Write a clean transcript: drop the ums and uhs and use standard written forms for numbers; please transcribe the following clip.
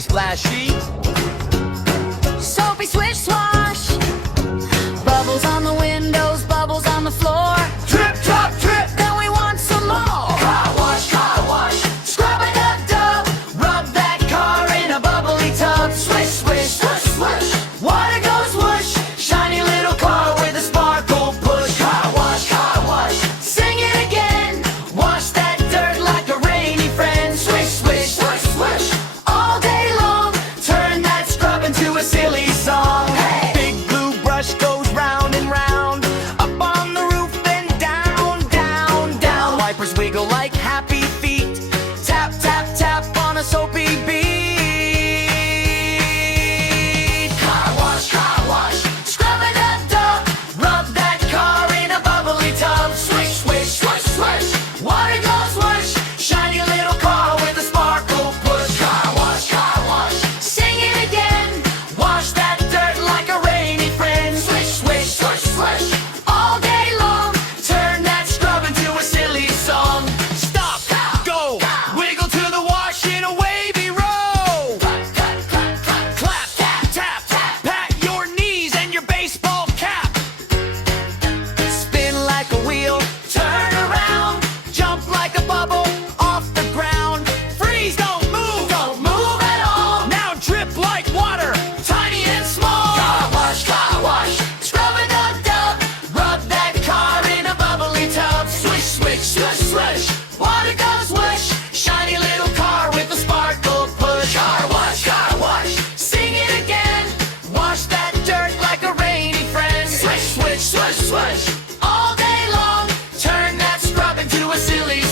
splashy, splashy. Soapy swish swash. Bubbles on the windows, bubbles on the floor. Drip, drop, drip. Then we want some more. Car wash, car wash. Scrub it up, dub. Rub that car in a bubbly tub. Swish, swish, swish, swish. Water goes whoosh. Shiny little car with a sparkle push. Car wash, car wash. Sing it again. Wash that dirt like a rainy friend. Swish, swish, swish, swish. All day long. Turn that scrub into a silly song. Hey. Big blue brush goes round and round. Up on the roof, then down, down, down. Wipers wiggle like happy feet. Tap, tap, tap on a soapy beat. Car wash, car wash. Scrub it up, dub. Rub that car in a bubbly tub. Swish, swish, swish, swish. Water goes whoosh. Shiny little car with a sparkle push. Car wash, car wash. Sing it again. Wash that dirt like a rainy friend. Swish, swish, swish, swish. All day long. Turn that scrub into a silly song. Stop, go, wiggle to the wash in a wavy row. Clap, tap, tap, pat your knees and your baseball cap. Spin like a wheel, turn around. Jump like a bubble off the ground. Freeze, don't move at all. Now drip like water, tiny and small. Car wash, Scrub it up, dub. rub that car in a bubbly tub. Swish, swish, swish, swish. Water goes whoosh. Shiny little car with a sparkle push. Car wash, sing it again. Wash that dirt like a rainy friend. Swish, swish, swish, swish. All day long. Turn that scrub into a silly